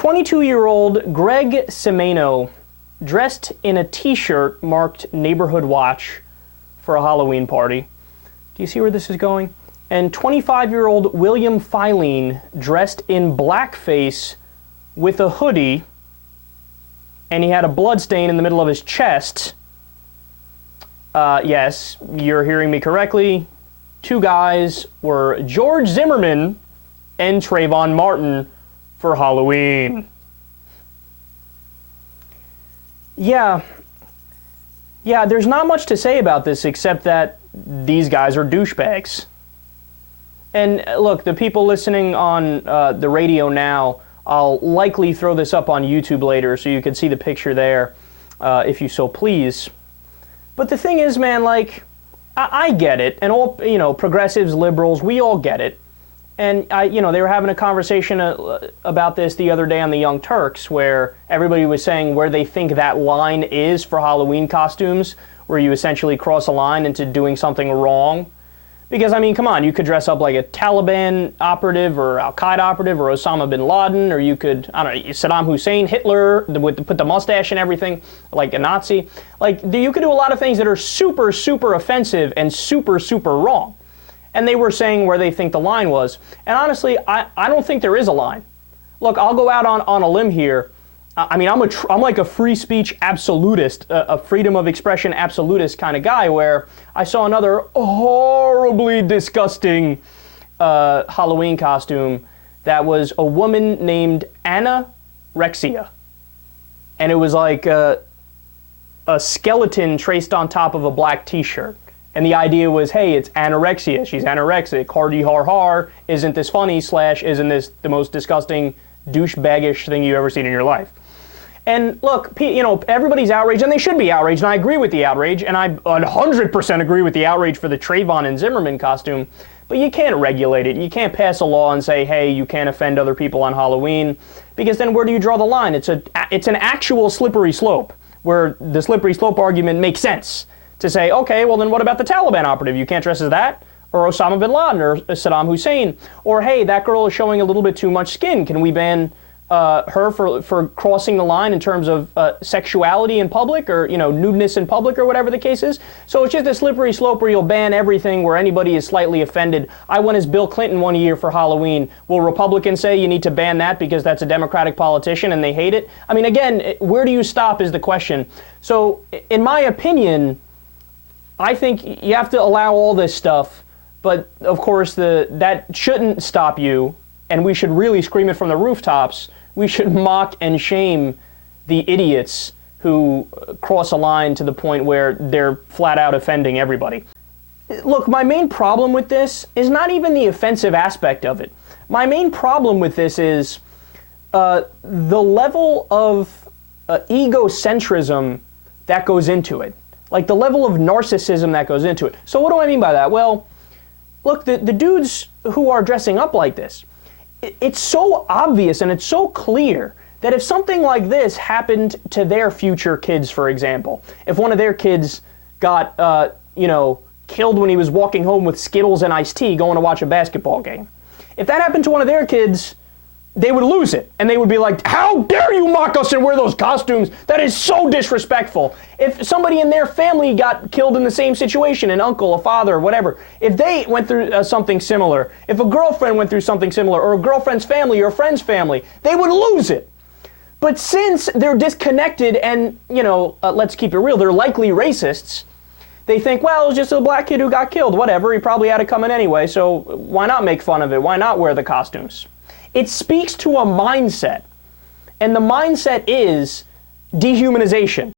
22-year-old Greg Semeno dressed in a t-shirt marked Neighborhood Watch for a Halloween party. Do you see where this is going? And 25-year-old William Filene dressed in blackface with a hoodie, and he had a blood stain in the middle of his chest. Yes, you're hearing me correctly. Two guys were George Zimmerman and Trayvon Martin for Halloween. Yeah, there's not much to say about this except that these guys are douchebags. And look, the people listening on the radio now, I'll likely throw this up on YouTube later so you can see the picture there, if you so please. But the thing is, man, like, I get it, and all, progressives, liberals, we all get it. And they were having a conversation about this the other day on the Young Turks, where everybody was saying where they think that line is for Halloween costumes, where you essentially cross a line into doing something wrong. Because, I mean, come on, you could dress up like a Taliban operative or Al-Qaeda operative or Osama bin Laden, or you could, I don't know, Saddam Hussein, Hitler, put the mustache and everything, like a Nazi. Like, you could do a lot of things that are super, super offensive and super, super wrong. And they were saying where they think the line was. And honestly, I don't think there is a line. Look, I'll go out on a limb here. I mean, I'm like a free speech absolutist, a freedom of expression absolutist kind of guy, where I saw another horribly disgusting Halloween costume that was a woman named Anorexia. And it was like a skeleton traced on top of a black t-shirt. And the idea was, hey, it's anorexia. She's anorexic. Hardy har har. Isn't this funny? / isn't this the most disgusting douchebaggish thing you've ever seen in your life? And look, everybody's outraged, and they should be outraged, and I agree with the outrage, and I 100% agree with the outrage for the Trayvon and Zimmerman costume, but you can't regulate it. You can't pass a law and say, hey, you can't offend other people on Halloween, because then where do you draw the line? It's an actual slippery slope, where the slippery slope argument makes sense to say, okay, well then what about the Taliban operative? You can't dress as that? Or Osama bin Laden, or Saddam Hussein, or hey, that girl is showing a little bit too much skin. Can we ban her for crossing the line in terms of sexuality in public, or nudeness in public, or whatever the case is? So it's just a slippery slope where you'll ban everything where anybody is slightly offended. I went as Bill Clinton one year for Halloween. Will Republicans say you need to ban that because that's a Democratic politician and they hate it? I mean, again, where do you stop is the question. So in my opinion, I think you have to allow all this stuff. But of course, that shouldn't stop you, and we should really scream it from the rooftops. We should mock and shame the idiots who cross a line to the point where they're flat out offending everybody. Look, my main problem with this is not even the offensive aspect of it. My main problem with this is the level of egocentrism that goes into it. Like the level of narcissism that goes into it. So what do I mean by that? Well, look, the dudes who are dressing up like this, it's so obvious and it's so clear that if something like this happened to their future kids, for example, if one of their kids got, killed when he was walking home with Skittles and iced tea going to watch a basketball game, if that happened to one of their kids, they would lose it. And they would be like, how dare you mock us and wear those costumes? That is so disrespectful. If somebody in their family got killed in the same situation, an uncle, a father, whatever, if they went through something similar, if a girlfriend went through something similar, or a girlfriend's family or a friend's family, they would lose it. But since they're disconnected and, let's keep it real, they're likely racists, they think, well, it was just a black kid who got killed, whatever, he probably had it coming anyway, so why not make fun of it? Why not wear the costumes? It speaks to a mindset, and the mindset is dehumanization.